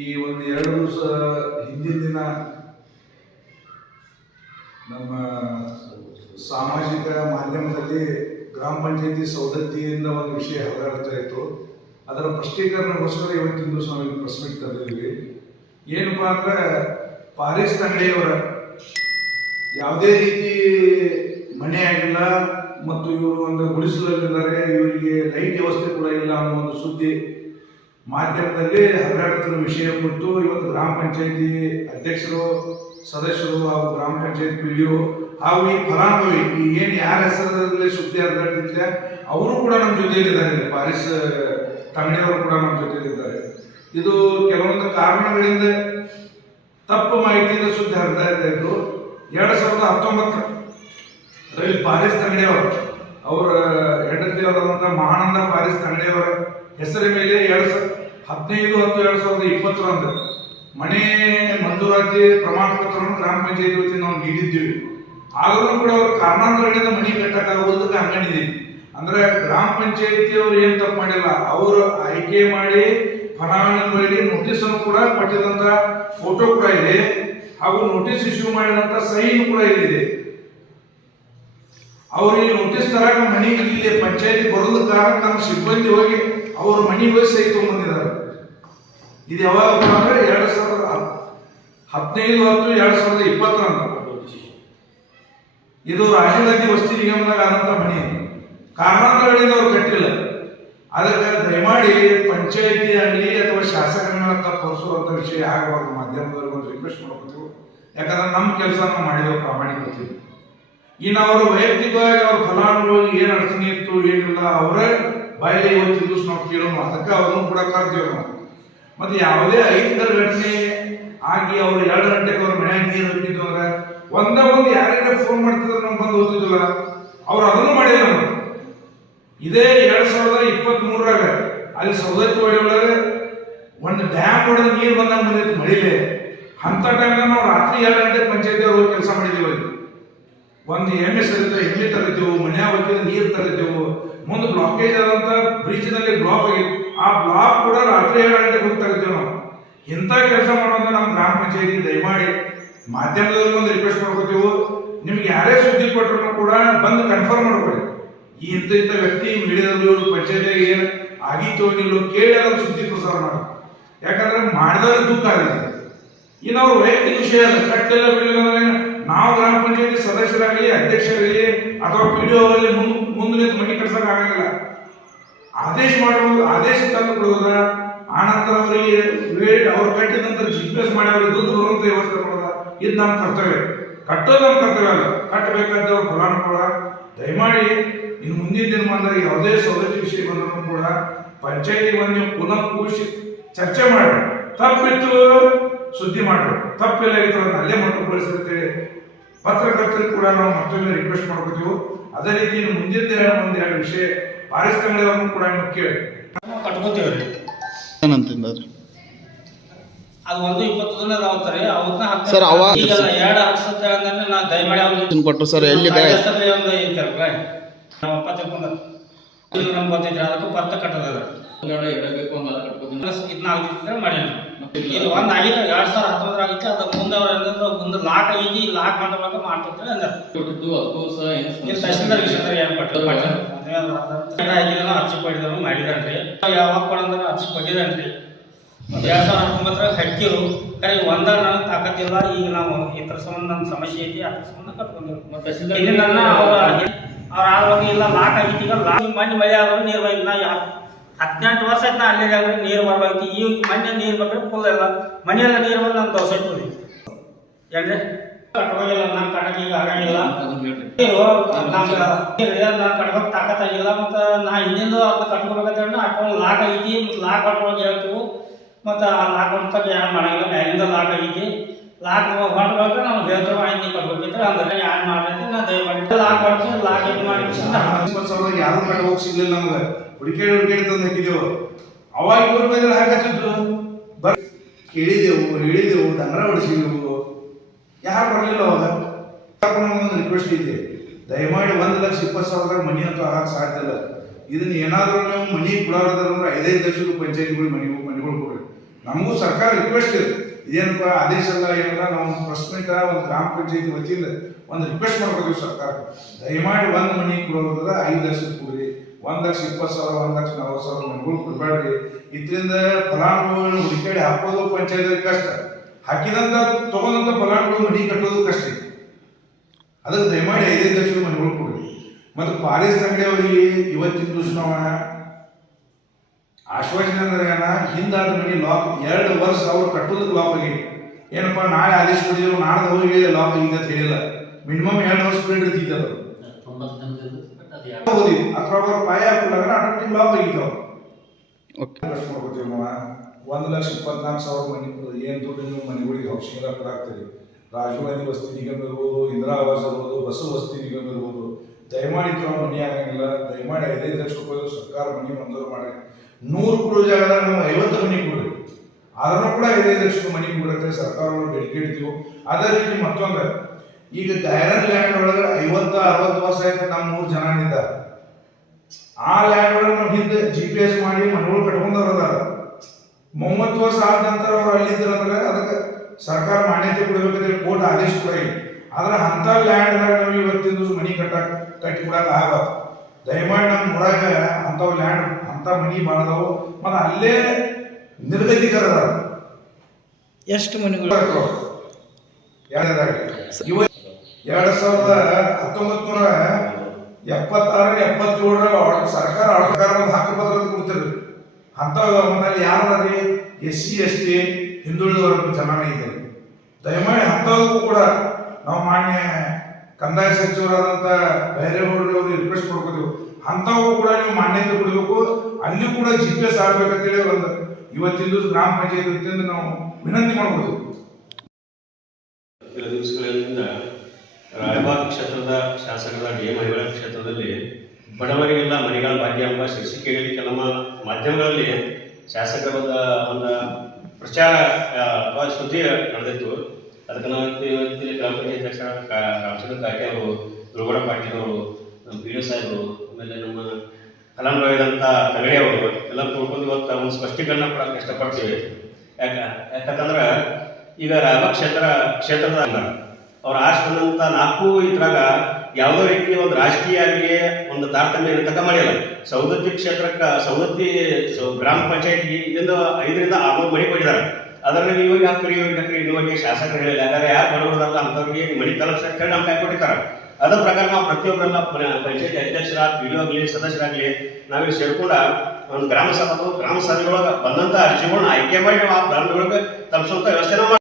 ಈ ಒಂದು ಎರಡು ದಿವಸ ಹಿಂದಿನ ದಿನ ನಮ್ಮ ಸಾಮಾಜಿಕ ಮಾಧ್ಯಮದಲ್ಲಿ ಗ್ರಾಮ ಪಂಚಾಯತಿ ಸೌದತ್ತಿಯಿಂದ ಒಂದು ವಿಷಯ ಹರಡ್ತಾ ಇತ್ತು. ಅದರ ಸ್ಪಷ್ಟೀಕರಣಗೋಸ್ಕರ ಇವತ್ತಿನ ದಿವಸ ನಾವು ಪ್ರೆಸ್ ಮೀಟ್ ಕರೆದಿದ್ದೀವಿ ಏನಪ್ಪಾ ಅಂದ್ರೆ ಪಾರಿಸ್ ತಂಡೆಯವರ ಯಾವುದೇ ರೀತಿ ಮನೆ ಆಗಿಲ್ಲ ಮತ್ತು ಇವರು ಒಂದು ಗುಡಿಸಲಲ್ಲಿದ್ದಾರೆ, ಇವರಿಗೆ ಲೈಟ್ ವ್ಯವಸ್ಥೆ ಕೂಡ ಇಲ್ಲ ಅನ್ನೋ ಒಂದು ಸುದ್ದಿ ಮಾಧ್ಯಮದಲ್ಲಿ ಹರಡುತ್ತಿರುವ ವಿಷಯ ಕುರಿತು ಇವತ್ತು ಗ್ರಾಮ ಪಂಚಾಯತಿ ಅಧ್ಯಕ್ಷರು, ಸದಸ್ಯರು ಹಾಗೂ ಗ್ರಾಮ ಪಂಚಾಯತ್ ಪಿ ಡಿ ಹಾಗೂ ಈ ಫಲಾನುಭವಿ, ಈ ಏನು ಯಾರ ಹೆಸರಲ್ಲಿ ಸುದ್ದಿ ಹರಡುತ್ತಿದೆ ಅವರು ಕೂಡ ನಮ್ಮ ಜೊತೆಯಲ್ಲಿದ್ದಾರೆ. ಪಾರಿಸ್ ತಂಗಡಿಯವರು ಕೂಡ ನಮ್ಮ ಜೊತೆಯಲ್ಲಿದ್ದಾರೆ ಇದು ಕೆಲವೊಂದು ಕಾರಣಗಳಿಂದ ತಪ್ಪು ಮಾಹಿತಿಯಿಂದ ಸುದ್ದಿ ಹರಿತಾ ಇದ್ದು ಎರಡು ಸಾವಿರದ ಹತ್ತೊಂಬತ್ತರಲ್ಲಿ ಪಾರಿಸ್ ತಂಗಡಿಯವರು ಅವರ ಹೆಂಡತಿಯವರಾದಂಥ ಮಹಾನಂದ ಪಾರಿಸ್ ತಂಗಡಿಯವರ ಹೆಸರ ಮೇಲೆ ಎರಡು ಸಾವಿರ ಹದಿನೈದು ಹತ್ತು ಎರಡು ಸಾವಿರದ ಇಪ್ಪತ್ತರಂದು ಮನೆ ಮಂಜೂರಾತಿ ಪ್ರಮಾಣ ಪತ್ರವನ್ನು ಗ್ರಾಮ ಪಂಚಾಯತಿ ವತಿಯಿಂದ ನಾವು ನೀಡಿದ್ದೀವಿ. ಆದರೂ ಕೂಡ ಅವರು ಕಾರಣಾಂತರಗಳಿಂದ ಮನೆ ಕಟ್ಟಕ್ಕಾಗುವುದಕ್ಕೆ ಹಂಗಣಿದೀವಿ ಅಂದ್ರೆ ಗ್ರಾಮ ಪಂಚಾಯತಿಯವರು ಏನು ತಪ್ಪು ಮಾಡಿಲ್ಲ, ಅವರು ಆಯ್ಕೆ ಮಾಡಿ ಫಲಾನುಭವಿಗಳಿಗೆ ನೋಟಿಸ್ ಅನ್ನು ಕೂಡ ಕೊಟ್ಟಿದಂತ ಫೋಟೋ ಕೂಡ ಇದೆ. ಹಾಗೂ ನೋಟಿಸ್ ಇಶ್ಯೂ ಮಾಡಿದಂತ ಸೈನ್ ಕೂಡ ಇಲ್ಲಿದೆ. ಅವರು ಈ ನೋಟಿಸ್ ತರಾಕ ಮನೆ ಇಲ್ಲಿ ಪಂಚಾಯತಿ ಬರೋದ ಕಾರಣ ನಮ್ಮ ಸಿಬ್ಬಂದಿ ಹೋಗಿ ಅವ್ರ ಮಣಿ ಸಹಿ ತಗೊಂಡ್ಬಂದಿದ್ದಾರೆ. ಇದು ಯಾವಾಗ ಅಂದ್ರೆ ಎರಡು ಸಾವಿರದ ಹದಿನೈದು ಹತ್ತು ಎರಡು ಸಾವಿರದ ಇಪ್ಪತ್ತರ ಇದು ರಾಜೀವ್ ಗಾಂಧಿ ವಸ್ತಿ ನಿಗಮದಾಗ ಆದಂತ ಮನೆ. ಕಾರಣಾಂತರಗಳಿಂದ ಅವ್ರು ಕಟ್ಟಿಲ್ಲ. ಅದಕ್ಕೆ ದಯಮಾಡಿ ಪಂಚಾಯತಿ ಆಗಲಿ ಅಥವಾ ಶಾಸಕರನ್ನ ತಪ್ಪಿಸುವಂತ ವಿಷಯ ಆಗಬಾರ್ದು. ಮಾಧ್ಯಮದವ್ರಿಗೆ ಒಂದು ರಿಕ್ವೆಸ್ಟ್ ಮಾಡ್ಕೊತೀವಿ. ಯಾಕಂದ್ರೆ ನಮ್ಮ ಕೆಲಸ ನಾವು ಮಾಡಿದೆವು ಪ್ರಾಮಾಣಿಕತೆ. ಇನ್ನು ಅವರು ವೈಯಕ್ತಿಕವಾಗಿ ಅವ್ರ ಫಲಾನುಭವಿ ಏನು ಅಡಚಣೆ ಇತ್ತು, ಏನಿಲ್ಲ, ಅವರೇ ಬಾಯಿಲೆ ಇವತ್ತಿನ ದಿವಸ ನಾವು ಕೇಳೋಣ ಅದಕ್ಕೆ ಅವ್ರನ್ನು ಕೂಡ ಕರ್ತೀವಿ ನಾವು. ಮತ್ತೆ ಯಾವುದೇ ಐದರ ಗಂಟೆ ಆಗಿ ಅವ್ರು ಎರಡು ಗಂಟೆಗೆ ಅವ್ರ ಮನ್ಯಾಗ ನೀರು ಹೋಗಿದ್ದು ಅಂದ್ರೆ ಒಂದೇ ಒಂದು ಯಾರಿಗೆ ಫೋನ್ ಮಾಡ್ತಿದ್ರೆ ನಮ್ಗೆ ಬಂದು ಓದ್ತಿದ್ದಿಲ್ಲ ಅವ್ರು ಅದನ್ನು ಮಾಡಿಲ್ಲ ನಾವು ಇದೇ ಎರಡ್ ಸಾವಿರದ ಇಪ್ಪತ್ತ್ ಮೂರರಾಗ ಅಲ್ಲಿ ಸೌದತ್ತಿ ಹೊಡಿ ಒಳಗೆ ಒಂದು ಡ್ಯಾಮ್ ಹೊಡೆದ ನೀರು ಬಂದಾಗ ಬಂದಿತ್ತು ಮಳಿಲೆ. ಅಂತ ಟೈಮ್ನಾಗ ನಾವು ರಾತ್ರಿ ಎರಡು ಗಂಟೆ ಪಂಚಾಯತಿ ಹೋಗಿ ಕೆಲಸ ಮಾಡಿದ್ದೀವಿ ಒಂದು ಎಮ್ಮೆ ಸರಿತ ಎಮ್ಮೆ ತರಿತೇವು ಮನ್ಯಾಗ ಹೋಗಿದ ನೀರು ತರಿತೇವು ಮುಂದೆ ಬ್ಲಾಕೇಜ್ ಆದಂತ ಬ್ರಿಡ್ಜ್ನಲ್ಲಿ ಬ್ಲಾಕ್ ಆಗಿತ್ತು ಆ ಬ್ಲಾಕ್ ಕೂಡ ರಾತ್ರಿ ಎರಡು ಗಂಟೆಗೆ ನಾವು ಇಂಥ ಕೆಲಸ ಮಾಡುವಂಥ ನಮ್ಮ ಗ್ರಾಮ ಪಂಚಾಯತಿ ದಯಮಾಡಿ ಮಾಧ್ಯಮದವ್ರಿಗೆ ಒಂದು ರಿಕ್ವೆಸ್ಟ್ ಮಾಡ್ಕೋತೀವಿ. ನಿಮ್ಗೆ ಯಾರೇ ಸುದ್ದಿ ಕೊಟ್ಟರು ಕೂಡ ಬಂದು ಕನ್ಫರ್ಮ್ ಮಾಡ್ಕೊಳ್ಳಿ ಈ ಇಂಥ ಇಂಥ ವ್ಯಕ್ತಿ ಮೀಡಿಯಾದಲ್ಲಿ ಇವರು ಪಂಚಾಯತಿಯಾಗಿ ಏನು ಆಗಿತ್ತು ಕೇಳಿ ಅದನ್ನು ಸುದ್ದಿ ಪ್ರಸಾರ ಮಾಡಿ. ಯಾಕಂದ್ರೆ ಮಾಡಿದ್ರೆ ದುಃಖ ಆಗುತ್ತೆ. ಇನ್ನು ಅವ್ರ ವೈಯಕ್ತಿಕ ವಿಷಯ ಕಟ್ಟಿಲ್ಲ ಬಿಡಲಿಲ್ಲ ಅಂದ್ರೆ? ನಾವು ಗ್ರಾಮ ಪಂಚಾಯತಿ ಸದಸ್ಯರಾಗಲಿ, ಅಧ್ಯಕ್ಷರಾಗಲಿ, ಅಥವಾ ಪಿ ಡಿ ಆಗಲಿ ಮುಂದೆ ನಿಂತು ಮನೆ ಕಟ್ಸಕ್ ಆಗಂಗಿಲ್ಲ. ಆದೇಶ ಮಾಡಬಹುದು ಆದೇಶ ತಂದು ಕೊಡುವುದ ಆನಂತರ ಅವರಿಗೆ ವೇಟ್ ಅವ್ರು ಕಟ್ಟಿದ ನಂತರ ಜಿ ಮಾಡಿ ಅವ್ರಿಗೆ ದುಡ್ಡು ಬರುವಂತ ವ್ಯವಸ್ಥೆ ಮಾಡೋದ? ಇದು ನಮ್ಮ ಕರ್ತವ್ಯ. ಕಟ್ಟೋದು ನಮ್ಮ ಕರ್ತವ್ಯ ಅಲ್ಲ. ಕಟ್ಟಬೇಕಾದವ್ರು ಕೂಡ ದಯಮಾಡಿ ಇನ್ನು ಮುಂದಿನ ದಿನಮಾನದಲ್ಲಿ ಯಾವುದೇ ಸೌಲಭ್ಯ ವಿಷಯ ಬಂದರೂ ಕೂಡ ಪಂಚಾಯತಿ ಬಂದು ಪುನಃ ಕೂಸಿ ಚರ್ಚೆ ಮಾಡಿ ತಪ್ಪಿತ್ತು. ಸುದ್ದಿ ಮಾಡಿ ತಪ್ಪಿಲ್ಲ ಆಗಿತ್ತು ಅದನ್ನ ಅಲ್ಲೇ ಮೊಟಕುಗೊಳಿಸಿರ್ತೇವೆ ಪತ್ರಕರ್ತರು ಕೂಡ ನಾವು ಮತ್ತೊಮ್ಮೆ ರಿಕ್ವೆಸ್ಟ್ ಮಾಡ್ಕೋತೀವಿ. ಅದೇ ರೀತಿ ಮುಂದಿನ ದಿನ ಒಂದು ಎರಡು ವಿಷಯ ಪಾರಿಶ್ರಮಿಕವನ್ನು ಕೂಡ ನೀವು ಕೇಳಿ. ಕಟ್ಕೋತೀವ್ರಿ ಅದು ಒಂದು ಇಪ್ಪತ್ತು ದಿನ ಅವತ್ತಾರೆ ಅವತ್ತನ್ನ ಹಾಕ್ತಾರೆ. ಸರ್, ಅವ- ಈಗ ಎರಡು ಹಾಕ್ಸುತ್ತೆ ಅಂದ್ರೆ ನಾ ದಯಮಾಡಿ ಅವ್ರಿಗೆ ಇದನ್ನ ಕೊಟ್ಟರು ಸರ್ ಹೆಸರಲ್ಲಿ ಒಂದು ಅಪ್ಪ ನಮ್ಗೆ ಅದಕ್ಕೆ ಕಟ್ಟದ ಆಗಿದ್ರೆ ಮಾಡ್ಯಾನ. ಇಲ್ಲಿ ಒಂದ್ ಆಗಿತ್ತು ಎರಡ್ ಸಾವಿರ ಹತ್ತೊಂಬತ್ತರ ಆಗಿತ್ತು ಅದ್ರ ಮುಂದೆ ಅವ್ರ ಏನಂದ್ರೆ ಮುಂದೆ ಲಾಕ್ ಆಗೈತಿ ಲಾಕ್ ಮಾಡ್ಬೇಕು ಮಾಡ್ತಿರ್ತಾರೆ ಅಂದ್ರೆ. ಇಲ್ಲಿ ತಹಸೀಲ್ದಾರ್ ಗಿಶೀಲ್ದಾರ್ ಏನ್ ಪಟ್ಟ ಹಾಕಿದನು ಅರ್ಜಿ ಪಡೆದನು ಮಾಡಿದನ್ರಿ. ಯಾವಾಗ ಕೊಡಂದ್ರೆ ಅರ್ಜಿ ಕೊಟ್ಟಿದನ್ರಿ. ಎರಡ್ ಸಾವಿರ ಹತ್ತೊಂಬತ್ತರಾಗ ಹಕ್ಕಿರು. ಕರೆ ಒಂದ ನನ್ನ ತಾಕತ್ತಿಲ್ಲ. ಈಗ ನಾವು ಇದ್ರ ಸಂಬಂಧ ನನ್ನ ಸಮಸ್ಯೆ ಐತಿ ಅದ್ರ ಸಂಬಂಧ ಕಟ್ಕೊಂಡಿರು ಇಲ್ಲಿ ನನ್ನ ಅವ್ರ ಅವ್ರ ಆವಾಗ ಇಲ್ಲ ಲಾಕ್ ಆಗಿತ್ತು ಈಗ ಲಾಕ್ ಮಣ್ಣು ಮಳೆ ಆದ್ರೂ ನೀರು ಬೈಕ್ ನಾ ಯಾ- ಹದಿನೆಂಟು ವರ್ಷ ಆಯ್ತು ನಾ ಅಲ್ಲೇ ಅಂದ್ರೆ ನೀರು ಬರ್ಬೇಕು ಈಗ ಮನೆ ನೀರು ಬೇಕಾದ್ರೆ ಫುಲ್ ಎಲ್ಲ ಮನೆಯೆಲ್ಲ ನೀರು ಬಂದು ನಾನು ತೋರ್ಸೈತು ಏನ್ರಿ ಕಟ್ಟೋಗಿಲ್ಲ ನಾನು ಕಣಕ್ಕೆ ಈಗ ಆಗಂಗಿಲ್ಲ. ನೀರು ನಮ್ಗೆ ನೀರು ನಾನು ಕಟ್ಕೋಕ್ ತಾಕತ್ತಾಗಿಲ್ಲ ಮತ್ತು ನಾ ಹಿಂದಿಂದ ಅದನ್ನ ಕಟ್ಕೋಬೇಕಂತ ಅಕೌಂಟ್ ಲಾಕ್ ಆಗೈತಿ ಮತ್ತು ಲಾಕ್ ಹೊಟ್ಕೊಳಗೆ ಹೇಳ್ತೀವಿ. ಮತ್ತು ಆ ಲಾಕ್ ಹೊಂಟಕ್ಕೆ ಏನು ಮಾಡಂಗಿಲ್ಲ ಮ್ಯಾಲಿಂದ ಲಾಕ್ ಆಗೈತಿ. ಲಾಕ್ ಹೊಂಟ್ಬೇಕು ನಾವು ಹೇಳ್ತೇವೆ ಆಯ್ತು ಕಟ್ಬೇಕಿದ್ರೆ ಅಂದ್ರೆ ಯಾರು ಮಾಡ್ಬೇಕು ನಾ ದಯಮಾಡಿ ಲಾಕ್ ಹೊಡ್ತೀನಿ ಲಾಕ್ ಇದು ಮಾಡಿ. ಯಾರು ಕಟ್ಬೇಕು ಹೋಗಿ ಸಿಗ್ಲಿಲ್ಲ ನಮ್ಗೆ. ಹುಡುಕೇಡಿ ಹುಡುಕೇಡಿ ತಂದು ಹಾಕಿದೆವು. ಅವಾಗ ಇವ್ರ ಮೇಲೆ ಹಾಕತ್ತಿದ್ರು ಬರ್ ಕೇಳಿದೆವು, ಹೇಳಿದೆವು ಡಂಗರ ಹೊಡಿಸಿದೆವು ಯಾರು ಬರಲಿಲ್ಲ ಅವಾಗ? ಒಂದು ರಿಕ್ವೆಸ್ಟ್ ಇದೆ. ದಯಮಾಡಿ ಒಂದು ಲಕ್ಷ ಇಪ್ಪತ್ತು ಸಾವಿರದಾಗ ಮನಿ ಅಂತೂ ಆಗಕ್ಕೆ ಸಾಧ್ಯ ಇಲ್ಲ. ಇದನ್ನ ಏನಾದರೂ ನೀವು ಮನಿ ಕೊಡೋದ್ರ ಅಂದ್ರೆ ಐದೈದು ಲಕ್ಷದ ಪಂಚಾಯತಿಗಳು ಮನಿ ಮನಿಗಳು ಕೊಡ್ರಿ. ನಮಗೂ ಸರ್ಕಾರ ರಿಕ್ವೆಸ್ಟ್ ಇದೆ. ಇದೇನಪ್ಪ ಆದೇಶ ಅಲ್ಲ ಏನಲ್ಲ, ನಾವು ಪ್ರೆಸ್ ಒಂದು ಗ್ರಾಮ ಪಂಚಾಯತಿ ವತಿಯಿಂದ ಒಂದು ರಿಕ್ವೆಸ್ಟ್ ಮಾಡ್ಕೊತೀವಿ ಸರ್ಕಾರ. ದಯಮಾಡಿ ಒಂದು ಮನಿ ಕೊಡೋದ್ರ ಐದು ಲಕ್ಷದ ಕೊಡ್ರಿ. ಒಂದ್ ಲಕ್ಷ, ಇಪ್ಪತ್ತು ಸಾವಿರ, ಒಂದ್ ಲಕ್ಷ, ನಲವತ್ತು ಸಾವಿರ ಮನೆಗಳು ಕೊಡಬೇಡ್ರಿ ಇದರಿಂದ ಫಲಾನುಭವಿಗಳನ್ನ ಹುಡುಕಾಡಿ ಹಾಕೋದು ಪಂಚಾಯತ್ ಕಷ್ಟ. ಹಾಕಿದಂತ, ತಗೊಂಡಂತ ಫಲಾನುಭವಿ ಮನೆ ಕಟ್ಟೋದು ಕಷ್ಟ. ಅದಕ್ಕೆ ದಯಮಾಡಿ ಐದೈದು ಲಕ್ಷ ಮನೆಗಳು ಕೊಡ್ರಿ. ಮತ್ತು ಪಾಲಿಸ್ ಅಂಗಡಿಯವರಿಗೆ ಇವತ್ತಿನ ದಿವಸ ಆಶ್ವಾಸನೆ ಅಂದ್ರೆ ಏನ? ಹಿಂದಾದ ಮನೆ ಲಾಕ್ ಎರಡು ವರ್ಷ ಅವ್ರು ಕಟ್ಟೋದಕ್ಕೆ ಲಾಕ್ ಆಗಿ ಏನಪ್ಪ, ನಾಳೆ ಆದೇಶ ಕೊಡಿದ್ರು ನಾಳೆ ಅವರಿಗೆ ಲಾಕ್ ಆಗಿದೆ ಅಂತ ಹೇಳಿಲ್ಲ. ಮಿನಿಮಮ್ ಎರಡು ವರ್ಷ ಪೀರಿಯಡ್ ಇರ್ತಿತ್ತು ಅದು ತೊಂಬತ್ತು ದಿನದ ಬಟ್ ಅದು ಯಾರು ಓದಿ ಅಥವಾ ಅವ್ರ ಪಾಯ ಹಾಕಿದಾಗ ಖರ್ಚು ಮಾಡ್ಕೋತೀವಿ ನಾವು ಒಂದು ಲಕ್ಷ ಇಪ್ಪತ್ನಾಲ್ಕು ಸಾವಿರ ಮನೆ ಏನು ದುಡ್ಡು ನೀವು ಮನೆಗಳಿಗೆ ಹೌಸಿಂಗ್ ಕೊಡಾಕ್ತೀರಿ ರಾಜೀವ್ ಗಾಂಧಿ ವಸ್ತಿ ನಿಗಮ ಇರ್ಬೋದು ಇಂದಿರಾ ಆವಾಸ್ ಇರ್ಬೋದು ಬಸ್ಸು ವಸ್ತಿ ನಿಗಮ ಇರ್ಬೋದು ದಯಮಾಡಿ ತಾವು ಮನಿ ಆಗಂಗಿಲ್ಲ ದಯಮಾಡಿ ಐದೈದು ಲಕ್ಷ ರೂಪಾಯಿ ಸರ್ಕಾರ ಮನಿ ಮಂಜೂರು ಮಾಡಿ ನೂರು ಕೊಡೋ ಜಾಗದಾಗ ನಮ್ಮ ಐವತ್ತು ಮನಿ ಕೊಡ್ರಿ ಅದನ್ನು ಕೂಡ ಐದೈದು ಲಕ್ಷ ಮನಿ ಕೊಡುತ್ತೆ ಸರ್ಕಾರವನ್ನು ಬೆಳಗ್ಗೆ ಇಡ್ತೀವಿ ಅದೇ ರೀತಿ ಮತ್ತೊಂದು ಈಗ ಡೈರನ್ ಲ್ಯಾಂಡ್ ಒಳಗೆ ಐವತ್ತು ಅರವತ್ತು ವರ್ಷ ಆಯ್ತು ನಮ್ಮ ಮೂರು ಜನ ಇದ್ದಾರೆ ಆ ಲ್ಯಾಂಡ್ ಒಳಗೆ ನಾವು ಹಿಂದೆ ಜಿ ಪಿ ಎಸ್ ಮಾಡಿ ಮನೆಗಳು ಕಟ್ಕೊಂಡವ್ರು ಅದಾರ. ಮೂವತ್ತು ವರ್ಷ ಆದ ನಂತರ ಅವ್ರು ಅಲ್ಲಿದ್ರು ಅಂದ್ರೆ ಅದಕ್ಕೆ ಸರ್ಕಾರ ಮಾನ್ಯತೆ ಕೊಡಬೇಕಂದ್ರೆ ಕೋರ್ಟ್ ಆದೇಶ ಕೂಡ ಆದ್ರೆ ಅಂತ ಲ್ಯಾಂಡ್ದಾಗ ನಾವು ಇವತ್ತಿನ ದಿವಸ ಮನಿ ಕಟ್ಟಕ್ ಕಟ್ಟಿ ಕೊಡಕ್ ಆಗಲ್ಲ. ದಯಮಾಡಿ ನಮ್ಮ ಊರಾಗ ಅಂಥವು ಲ್ಯಾಂಡ್ ಅಂತ ಮನಿ ಮಾಡದವು ಮತ್ತು ಅಲ್ಲೇ ನಿರ್ಗತಿಕರ ಎಷ್ಟು ಮನೆಗಳು? ಎರಡನೇದಾಗಿ ಇವ ಎರಡ್ ಸಾವಿರದ ಹತ್ತೊಂಬತ್ತು ನೂರ ಎಪ್ಪತ್ತಾರ ಎಪ್ಪತ್ತೇಳರಲ್ಲಿ ಸರ್ಕಾರ ಆರ್ಡರ್ ಒಂದು ಹಕ್ಕುಪತ್ರ ಕೊಡ್ತಿರ್ರಿ ಅಂತ ಯಾರು ಅದ್ರಿ ಎಸ್ ಸಿ ಎಸ್ ಟಿ ಹಿಂದುಳಿದ ವರ್ಗ ಜನಾಂಗ ಇದೆ. ದಯಮಾಡಿ ಅಂಥವ್ರಿಗೂ ಕೂಡ ನಾವು ಮಾನ್ಯ ಕಂದಾಯ ಸಚಿವರಾದಂಥ ಬೈರೇಗೌಡರು ಅವರು ರಿಕ್ವೆಸ್ಟ್ ಮಾಡ್ಕೋತೀವಿ. ಅಂಥವು ಕೂಡ ನೀವು ಮಾನ್ಯತೆ ಕೊಡಬೇಕು. ಅಲ್ಲಿ ಕೂಡ ಜಿ ಪಿ ಎಸ್ ಆಗ್ಬೇಕಂತೇಳಿ ಒಂದು ಇವತ್ತಿನ ದಿವಸ ಗ್ರಾಮ ಪಂಚಾಯತ್ ನಾವು ವಿನಂತಿ ಮಾಡ್ಬೋದು ದಿವಸಗಳಿಂದ ರಾಯಬಾಗ್ ಕ್ಷೇತ್ರದ ಶಾಸಕರ ಡಿ ಎಂ ಐವರ ಕ್ಷೇತ್ರದಲ್ಲಿ ಬಡವರಿಗೆಲ್ಲ ಮನೆಗಳ ಭಾಗ್ಯ ಎಂಬ ಶೀರ್ಷಿಕೆಯಲ್ಲಿ ಕೆಲವು ಮಾಧ್ಯಮಗಳಲ್ಲಿ ಶಾಸಕರ ಒಂದು ಪ್ರಚಾರ ಅಥವಾ ಸುದ್ದಿ ನಡೆದಿತ್ತು. ಅದಕ್ಕೆ ನಾವು ಇವತ್ತು ಇವತ್ತಿನ ಗ್ರಾಮ ಪಂಚಾಯತ್ ಅಧ್ಯಕ್ಷ ರಾಮಚಂದ್ರ ಕಾಕೆ ಅವರು ಗುರುಗೌಡ ಪಾಟೀಲ್ ಅವರು ನಮ್ಮ ಪಿ ಡಿ ಸಾಹೇಬರು, ಆಮೇಲೆ ನಮ್ಮ ಫಲಾನುಭವಿದಂಥ ತಗಡೆ ಅವರು, ಎಲ್ಲ ಕೂಡ್ಕೊಂಡು ಇವತ್ತು ಒಂದು ಸ್ಪಷ್ಟೀಕರಣ ಕೊಡಕ್ಕೆ ಇಷ್ಟಪಡ್ತೀವಿ. ಯಾಕೆ ಯಾಕಂತಂದ್ರೆ ಈಗ ರಾಮ ಕ್ಷೇತ್ರ, ಕ್ಷೇತ್ರದ ಅವ್ರು ಆರ್ಸ್ ಬಂದಂತ ನಾಲ್ಕು ಇದ್ರಾಗ ಯಾವುದೋ ರೀತಿ ಒಂದು ರಾಜಕೀಯ ಆಗಲಿ, ಒಂದು ತಾರತಮ್ಯ ತಕ್ಕ ಮಾಡಿಲ್ಲ ಸೌದತ್ತಿ ಕ್ಷೇತ್ರಕ್ಕೆ ಸೌದತ್ತಿ ಸೌ- ಗ್ರಾಮ ಪಂಚಾಯತ್ಗೆ ಇದರಿಂದ ಐದರಿಂದ ಆರ್ನೂರು ಮನೆ ಕೊಟ್ಟಿದ್ದಾರೆ ಅದರಲ್ಲಿ ಇವಾಗ ಹಾಕ್ರಿ ಇವಾಗ ಹಾಕ್ರಿ ಇವಾಗ ಶಾಸಕರು ಹೇಳಿಲ್ಲ. ಯಾಕಂದ್ರೆ ಯಾರು ಬಡವರಲ್ಲ ಅಂಥವ್ರಿಗೆ ಮನೆ ತಲುಪಿಸ ಹೇಳಿ ನಮ್ಗೆ ಕೊಟ್ಟಿರ್ತಾರೆ. ಅದ್ರ ಪ್ರಕಾರ ನಾವು ಪ್ರತಿಯೊಬ್ಬರೆಲ್ಲ ಪಂಚಾಯತಿ ಅಧ್ಯಕ್ಷರ ಪಿ ಡಿ ಆಗಲಿ, ಸದಸ್ಯರಾಗಲಿ ನಾವೀಗ ಸೇರ್ಕೊಂಡ ಒಂದು ಗ್ರಾಮ ಸಭೆ ಗ್ರಾಮ ಸಭೆಯೊಳಗೆ ಬಂದಂಥ ಅರ್ಜಿಗಳನ್ನ ಆಯ್ಕೆ ಮಾಡಿ ನಾವು ಆ ಗ್ರಾಮದೊಳಗೆ ತಲುಪಿಸುವಂತ ವ್ಯವಸ್ಥೆ ನಾವು